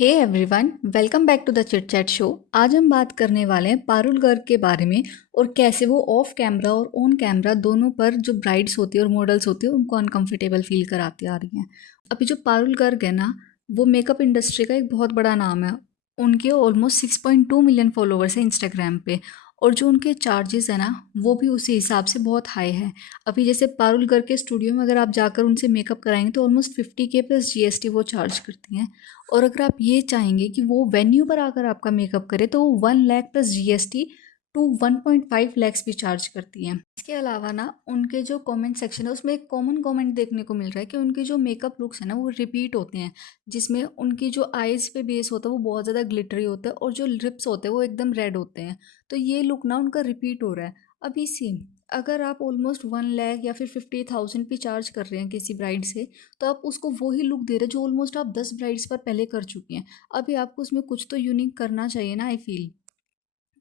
Hey everyone, welcome back to the chit chat show. आज हम बात करने वाले हैं पारुल गर्ग के बारे में और कैसे वो ऑफ कैमरा और ऑन कैमरा दोनों पर जो ब्राइड्स होती है और मॉडल्स होती है उनको अनकंफर्टेबल फील कराती आ रही हैं। अभी जो पारुल गर्ग है ना, वो मेकअप इंडस्ट्री का एक बहुत बड़ा नाम है। उनके ऑलमोस्ट 6.2 मिलियन फॉलोअर्स हैं इंस्टाग्राम पे, और जो उनके चार्जेस है ना वो भी उसी हिसाब से बहुत हाई है। अभी जैसे पारुल गर्ग के स्टूडियो में अगर आप जाकर उनसे मेकअप कराएंगे तो ऑलमोस्ट 50K प्लस GST वो चार्ज करती हैं। और अगर आप ये चाहेंगे कि वो वेन्यू पर आकर आपका मेकअप करे तो वो 1 lakh plus GST to 1.5 lakhs भी चार्ज करती हैं। इसके अलावा ना उनके जो कमेंट सेक्शन है उसमें एक कॉमन कमेंट देखने को मिल रहा है कि उनके जो मेकअप लुक्स हैं ना वो रिपीट होते हैं, जिसमें उनकी जो आइज़ पे बेस होता है वो बहुत ज़्यादा ग्लिटरी होता है और जो लिप्स होते हैं वो एकदम रेड होते हैं। तो ये लुक ना उनका रिपीट हो रहा है। अभी सी, अगर आप ऑलमोस्ट 1 लाख या फिर 50,000 भी चार्ज कर रहे हैं किसी ब्राइड से, तो आप उसको वही लुक दे रहे हैं जो ऑलमोस्ट आप 10 ब्राइड्स पर पहले कर चुके हैं। अभी आपको उसमें कुछ तो यूनिक करना चाहिए ना, आई फील।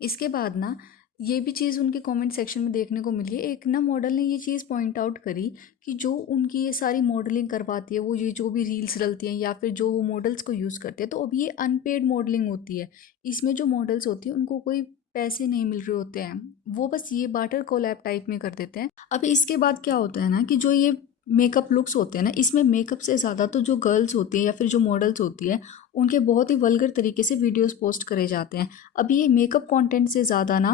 इसके बाद ना ये भी चीज़ उनके कमेंट सेक्शन में देखने को मिली है। एक ना मॉडल ने ये चीज़ पॉइंट आउट करी कि जो उनकी ये सारी मॉडलिंग करवाती है, वो ये जो भी रील्स डलती हैं या फिर जो वो मॉडल्स को यूज़ करते हैं, तो अब ये अनपेड मॉडलिंग होती है। इसमें जो मॉडल्स होती हैं उनको कोई पैसे नहीं मिल रहे होते हैं, वो बस ये बार्टर कोलैब टाइप में कर देते हैं। अब इसके बाद क्या होता है ना कि जो ये मेकअप लुक्स होते हैं ना, इसमें मेकअप से ज़्यादा तो जो गर्ल्स होती हैं या फिर जो मॉडल्स होती है उनके बहुत ही वल्गर तरीके से वीडियोस पोस्ट करे जाते हैं। अब ये मेकअप कंटेंट से ज़्यादा ना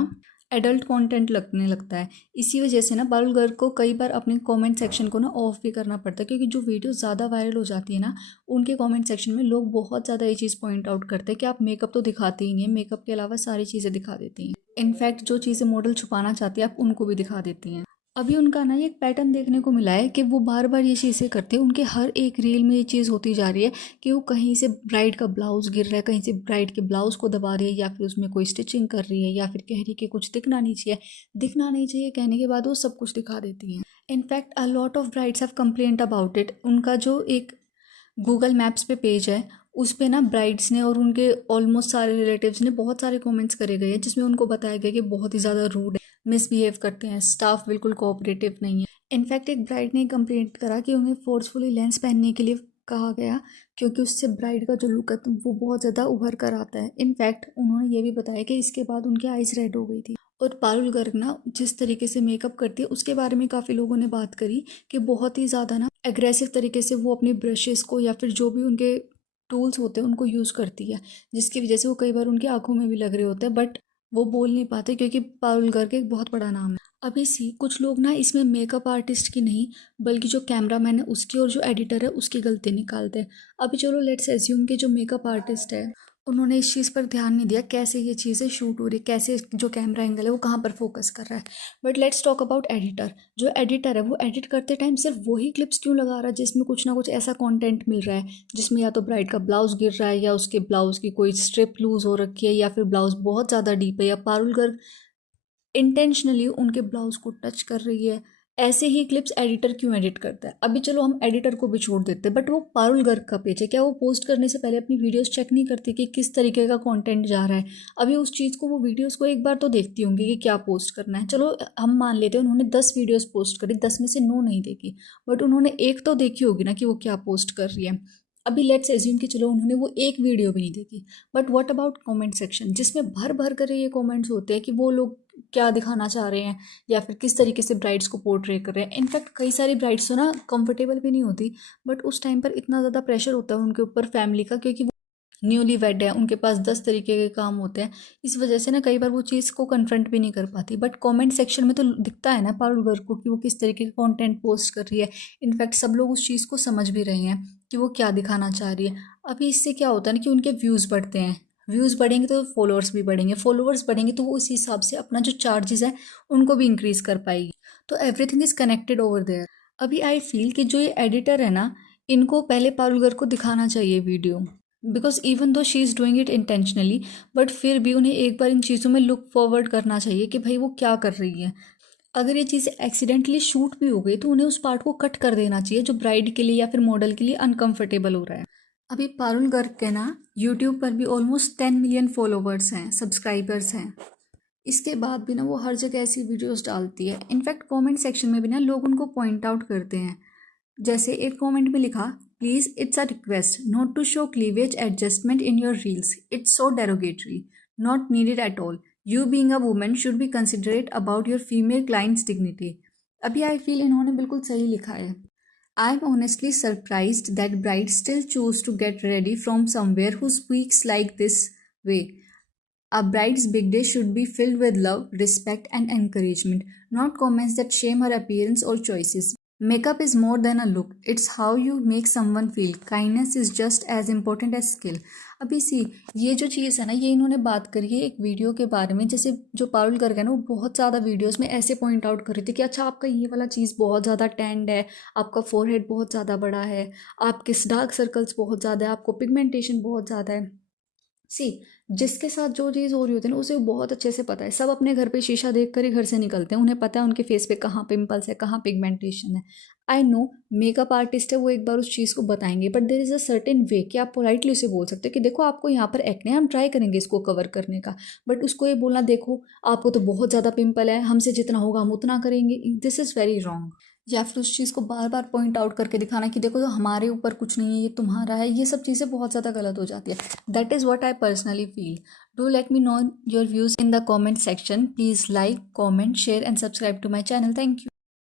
एडल्ट कंटेंट लगने लगता है। इसी वजह से ना पारुल गर्ग को कई बार अपने कमेंट सेक्शन को ना ऑफ भी करना पड़ता है, क्योंकि जो वीडियो ज़्यादा वायरल हो जाती है ना उनके कमेंट सेक्शन में लोग बहुत ज़्यादा ये चीज़ पॉइंट आउट करते हैं कि आप मेकअप तो दिखाते ही नहीं है, मेकअप के अलावा सारी चीज़ें दिखा देती हैं। इनफैक्ट जो चीज़ें मॉडल छुपाना चाहती है आप उनको भी दिखा देती हैं। अभी उनका ना एक पैटर्न देखने को मिला है कि वो बार बार ये चीज़ें करते हैं। उनके हर एक रील में ये चीज़ होती जा रही है कि वो कहीं से ब्राइड का ब्लाउज गिर रहा है, कहीं से ब्राइड के ब्लाउज को दबा रही है, या फिर उसमें कोई स्टिचिंग कर रही है, या फिर कह रही है कि कुछ दिखना नहीं चाहिए। दिखना नहीं चाहिए कहने के बाद वो सब कुछ दिखा देती हैं। In fact a lot of brides have complaint about it. उनका जो एक गूगल मैप्स पे पेज है उस पे ना ब्राइड्स ने और उनके ऑलमोस्ट सारे रिलेटिव्स ने बहुत सारे कमेंट्स करे गए हैं, जिसमें उनको बताया गया कि बहुत ही ज़्यादा रूड है, मिसबिहेव करते हैं, स्टाफ बिल्कुल कोऑपरेटिव नहीं है। इनफैक्ट एक ब्राइड ने कंप्लेंट करा कि उन्हें फोर्सफुली लेंस पहनने के लिए कहा गया, क्योंकि उससे ब्राइड का जो लुक है वो बहुत ज़्यादा उभर कर आता है। इनफैक्ट उन्होंने ये भी बताया कि इसके बाद उनकी आइज़ रेड हो गई थी। और पारुल गर्ग ना जिस तरीके से मेकअप करती है उसके बारे में काफ़ी लोगों ने बात करी कि बहुत ही ज़्यादा ना एग्रेसिव तरीके से वो अपने ब्रशेस को या फिर जो भी उनके टूल्स होते हैं उनको यूज़ करती है, जिसकी वजह से वो कई बार उनकी आंखों में भी लग रहे होते हैं, बट वो बोल नहीं पाते क्योंकि पारुल गर्ग एक बहुत बड़ा नाम है। अभी सी कुछ लोग ना इसमें मेकअप आर्टिस्ट की नहीं बल्कि जो कैमरामैन है उसकी और जो एडिटर है उसकी गलती निकालते हैं। अभी चलो लेट्स एज्यूम कि जो मेकअप आर्टिस्ट है उन्होंने इस चीज़ पर ध्यान नहीं दिया कैसे ये चीज़ें शूट हो रही है, कैसे जो कैमरा एंगल है वो कहाँ पर फोकस कर रहा है। But let's talk about editor. जो एडिटर है वो एडिट करते टाइम सिर्फ वही क्लिप्स क्यों लगा रहा है जिसमें कुछ ना कुछ ऐसा कंटेंट मिल रहा है जिसमें या तो ब्राइड का ब्लाउज गिर रहा है, या उसके ब्लाउज की कोई स्ट्रिप लूज हो रखी है, या फिर ब्लाउज बहुत ज़्यादा डीप है, या पारुल गर्ग इंटेंशनली उनके ब्लाउज को टच कर रही है। ऐसे ही क्लिप्स एडिटर क्यों एडिट करता है। अभी चलो हम एडिटर को भी छोड़ देते हैं, बट वो पारुल गर्ग का पेज है, क्या वो पोस्ट करने से पहले अपनी वीडियोस चेक नहीं करती कि किस तरीके का कंटेंट जा रहा है। अभी उस चीज़ को वो वीडियोस को एक बार तो देखती होंगी कि क्या पोस्ट करना है। चलो हम मान लेते हैं उन्होंने 10 वीडियोस पोस्ट करी, 10 में से 9 नहीं देखी, बट उन्होंने एक तो देखी होगी ना कि वो क्या पोस्ट कर रही है। अभी लेट्स एज्यूम कि चलो उन्होंने वो एक वीडियो भी नहीं देखी, but what about comment section जिसमें भर भर कर ये कमेंट्स होते हैं कि वो लोग क्या दिखाना चाह रहे हैं या फिर किस तरीके से ब्राइड्स को पोर्ट्रे कर रहे हैं। इनफैक्ट कई सारी ब्राइड्स तो ना कंफर्टेबल भी नहीं होती, बट उस टाइम पर इतना ज़्यादा प्रेशर होता है उनके ऊपर फैमिली का, क्योंकि वो न्यूली वेड है, उनके पास 10 तरीके के काम होते हैं। इस वजह से ना कई बार वो चीज़ को कन्फ्रंट भी नहीं कर पाती, बट कमेंट सेक्शन में तो दिखता है ना पारुल गर्ग को कि वो किस तरीके का कंटेंट पोस्ट कर रही है। इनफैक्ट सब लोग उस चीज़ को समझ भी रहे हैं कि वो क्या दिखाना चाह रही है। अभी इससे क्या होता है ना कि उनके व्यूज़ बढ़ते हैं, व्यूज़ बढ़ेंगे तो फॉलोअर्स भी बढ़ेंगे, फॉलोअर्स बढ़ेंगे तो वो उस हिसाब से अपना जो चार्जेस है उनको भी इंक्रीज़ कर पाएगी। तो everything is connected over there. अभी आई फील कि जो ये एडिटर है ना, इनको पहले पारुल गर्ग को दिखाना चाहिए video, because even though she is doing it intentionally, but फिर भी उन्हें एक बार इन चीज़ों में लुक फॉरवर्ड करना चाहिए कि भाई वो क्या कर रही है। अगर ये चीज़ एक्सीडेंटली शूट भी हो गई तो उन्हें उस पार्ट को कट कर देना चाहिए जो ब्राइड के लिए या फिर मॉडल के लिए अनकंफर्टेबल हो रहा है। अभी पारुल गर्ग के ना यूट्यूब पर भी ऑलमोस्ट 10 मिलियन फॉलोवर्स हैं, सब्सक्राइबर्स हैं। इसके बाद भी ना वो हर जगह ऐसी वीडियोस डालती है। इनफैक्ट कमेंट सेक्शन में भी ना लोग उनको पॉइंट आउट करते हैं जैसे एक कमेंट में लिखा, please it's a request not to show cleavage adjustment in your reels, it's so derogatory, not needed at all, you being a woman should be considerate about your female clients dignity. अभी I feel इन्होंने बिल्कुल सही लिखा है। I am honestly surprised that brides still choose to get ready from somewhere who speaks like this way. A bride's big day should be filled with love, respect, and encouragement, not comments that shame her appearance or choices. Makeup is more than a look, it's how you make someone feel. Kindness is just as important as skill. अभी सी, ये जो चीज़ है ना, ये इन्होंने बात करी है एक वीडियो के बारे में। जैसे जो पारुल गर्ग है ना, वो बहुत ज़्यादा वीडियोस में ऐसे पॉइंट आउट कर रही थी कि अच्छा आपका ये वाला चीज़ बहुत ज़्यादा टैंड है, आपका फोरहेड बहुत ज़्यादा बड़ा है, आपके डार्क सर्कल्स बहुत ज़्यादा है, आपको पिगमेंटेशन बहुत ज़्यादा है। सी, जिसके साथ जो चीज़ हो रही होती है ना, उसे बहुत अच्छे से पता है। सब अपने घर पे शीशा देख कर ही घर से निकलते हैं, उन्हें पता है उनके फेस पे कहाँ पिंपल्स है, कहाँ पिगमेंटेशन है। आई नो मेकअप आर्टिस्ट है, वो एक बार उस चीज़ को बताएंगे, but there is a certain way कि आप पोलाइटली उसे बोल सकते हो कि देखो आपको यहाँ पर एक्ने, हम ट्राई करेंगे इसको कवर करने का। बट उसको ये बोलना, देखो आपको तो बहुत ज़्यादा पिंपल है, हमसे जितना होगा हम उतना करेंगे, दिस इज़ वेरी रॉन्ग। या फिर उस चीज़ को बार बार पॉइंट आउट करके दिखाना कि देखो जो हमारे ऊपर कुछ नहीं है, ये तुम्हारा है, ये सब चीज़ें बहुत ज़्यादा गलत हो जाती है। That is what I personally feel. Do let me know your views in the comment section. Please like, comment, share and subscribe to my channel. Thank you.